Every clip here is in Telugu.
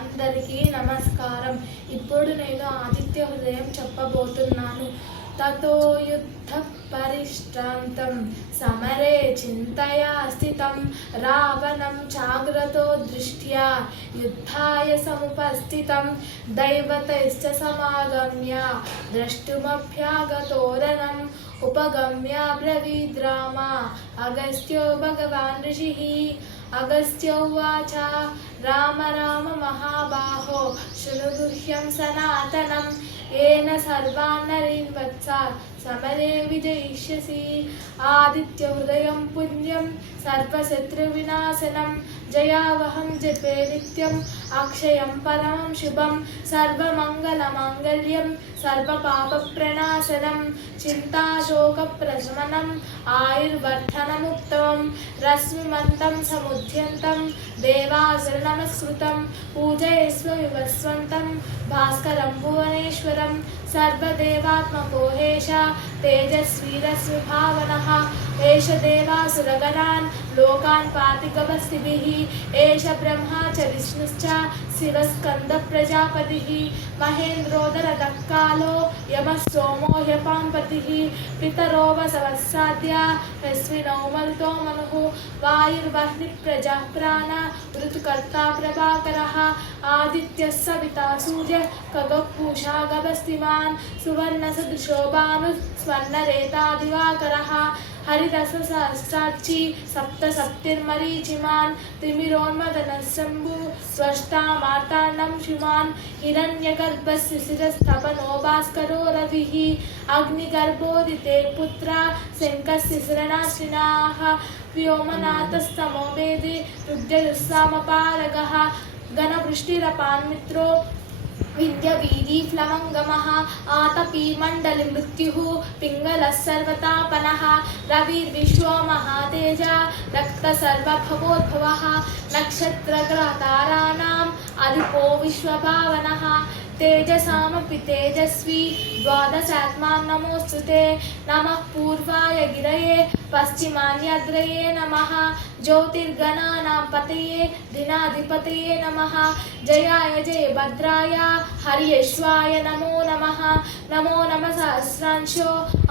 అందరికీ నమస్కారం. ఇప్పుడు నేను ఆదిత్య హృదయం చెప్పబోతున్నాను. తతో యుద్ధ పరిశ్రాంతం సమరే చింతయా స్థితం రావణం చాగ్రతో దృష్ట్యా యుద్ధాయ సముపస్థితం దైవతైశ్చ సమాగమ్య ద్రష్టుమభ్యాగతోరణం ఉపగమ్య బ్రవీద్రామ అగస్త్యో భగవాన్ ఋషిః. అగస్త్య ఉవాచ రామ రామ మహాబాహో శృణు గుహ్యం సనాతనం ఏన సర్వాన్ నరీన్ వత్స సమరే విజయిష్యసి. ఆదిత్య హృదయం పుణ్యం సర్వశత్రు వినాశనం జయావహం జపే నిత్యం అక్షయం పరమం శుభం సర్వమంగళ మాంగళ్యం సర్వపాప ప్రణాశనం చింతాశోక ప్రశమనం ఆయుర్వర్ధనముక్తం రశ్మిమంతం సముద్యంతం దేవాసుర నమస్కృతం పూజయస్వ వివస్వంతం భాస్కరం భువనేశ్వరం సర్వదేవాత్మకో హేష తేజస్వీరస్మి భావనః ఏష దేవాసురగణాన్ లోకాన్ పాతి గభస్తిభిః ఏష బ్రహ్మా చ విష్ణుశ్చ శివస్కంద ప్రజాపతిః మహేంద్రోదరథః కాలో యమః సోమో హ్యపాంపతిః పితరో వసవస్సాద్య యస్మినౌ మరుతో మనుః వాయుర్వహ్నిః ప్రజాః ప్రాణ ఋతుకర్తా ప్రభాకరः ఆదిత్యः సవితా సూర్యः ఖగః పూషా గభస్తిమాన్ సువర్ణసదృశో భానుః స్వర్ణరేతా దివాకరः హరిరస సహస్రాక్షి సప్త సప్తిర్మరీచిమాన్ తిమిరోన్మదనః శంభు స్వష్టా మార్తాండం శివాన్ హిరణ్యగర్భస్య శిరస్తపనో భాస్కరో రవిః అగ్నిగర్భోదితే పుత్రా శంఖస్య శిరణాశ్వినాః వ్యోమనాథస్తమో వేదే రుద్రయుస్సామపారగः గణవృష్టిరపాన్ మిత్రో విద్యవీధి ఫ్లమంగమః ఆతపీ మండలి మృత్యుః పింగళः సర్వతాపనః రవిర్విశ్వో మహాతేజ రక్త సర్వభవోద్భవः నక్షత్రగ్రహతారాణాం అధిపో విశ్వభావనః తేజసామపి తేజస్వి ద్వాదశాత్మా నమోస్తుతే నమః పూర్వాయ గిరయే పశ్చిమాన్యాగ్రయే నమః జ్యోతిర్గణానాం పతయే దినాధిపతయే నమః జయాయ జయభద్రాయ హర్యశ్వాయ నమో నమః నమో నమః సహస్రాంశో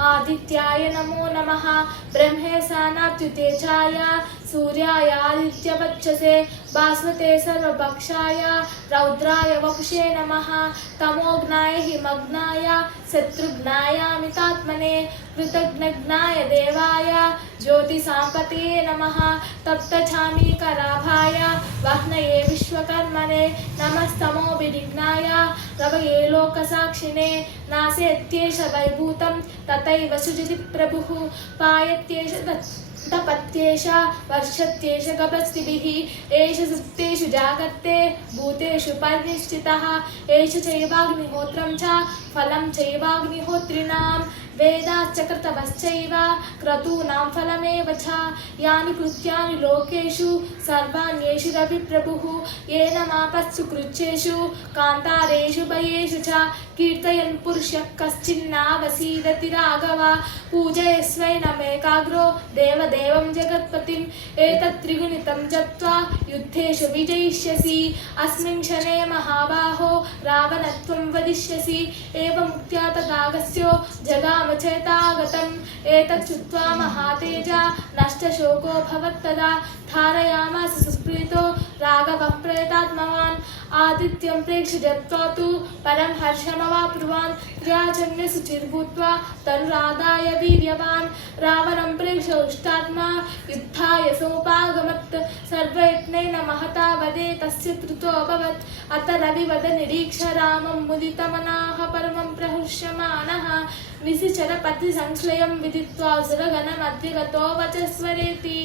ఆదిత్యాయ నమో నమః బ్రహ్మేశానాత్యుతేజాయ సూర్యాయ ఆదిత్యవచ్చసే భాస్వతే సర్వభక్షాయ రౌద్రాయ వపుషే నమః తమోఘ్నాయ హిమగ్నాయ శత్రుఘ్నాయామితాత్మనే కృతజ్ఞజ్ఞాయ దేవాయ జ్యోతిసాంపతే నమః తప్తఛామీకరాభాయ వహ్నయే విశ్వకర్మణే నమస్తమోభిరిఘ్నాయ రవయే లోకసాక్షిణే నాశయత్యేష వైభూతం తథైవ సుజతి ప్రభుః పాయత్యేష తపత్యేష వర్షత్యేష గభస్తిభిః ఏష సుప్తేషు జాగర్తే భూతేషు పరినిష్ఠితః ఏష చైవాగ్నిహోత్రం చ ఫలం చైవాగ్నిహోత్రిణాం వేదాశ్చ క్రతవశ్చైవ క్రతూనాం ఫలమేవ చ యాని కృత్యాని లోకేషు సర్వాణ్యేషు రవిప్రభుః ఏన మాపస్సు కృచ్చేషు కాంతారేషు భయేషు చ కీర్తయన్ పురుషః కశ్చిన్నావసీదతి రాఘవ పూజయస్వైనమేకాగ్రో దేవదేవం జగత్పతిం ఏతత్త్రిగుణితం జప్త్వా యుద్ధేషు విజయిష్యసి అస్మిన్ క్షణే మహాబాహో రావణత్వం వదిష్యసి ఏవముక్త్యా తదాగస్త్యో జగామచేతాగతం ఏతచ్చుత్వా మహాతేజ నష్టశోకో భవత్తదా ధారయామాస సుస్ప్రీతో రాఘవః ప్రేతాత్మవాన్ ఆదిత్యం ప్రేక్ష జప్త్వా తు పరం హర్షమవాప్నువాన్ త్ర్యాచమ్య శుచిర్భూత్వా తనురాదాయ వీర్యవాన్ రావణం ప్రేక్ష ఉష్టాత్మా యుద్ధాయ సోపాగమత్ సర్వయత్నేన మహతా వదే తస్య ధృతోऽభవత్ అత రవివద నిరీక్ష రామం ముదితమనాః పరమం ప్రహృష్యమాణः నిశిచర పతి సంశ్రయం విదిత్వా సురగణమద్విగతో వచస్వరేతి.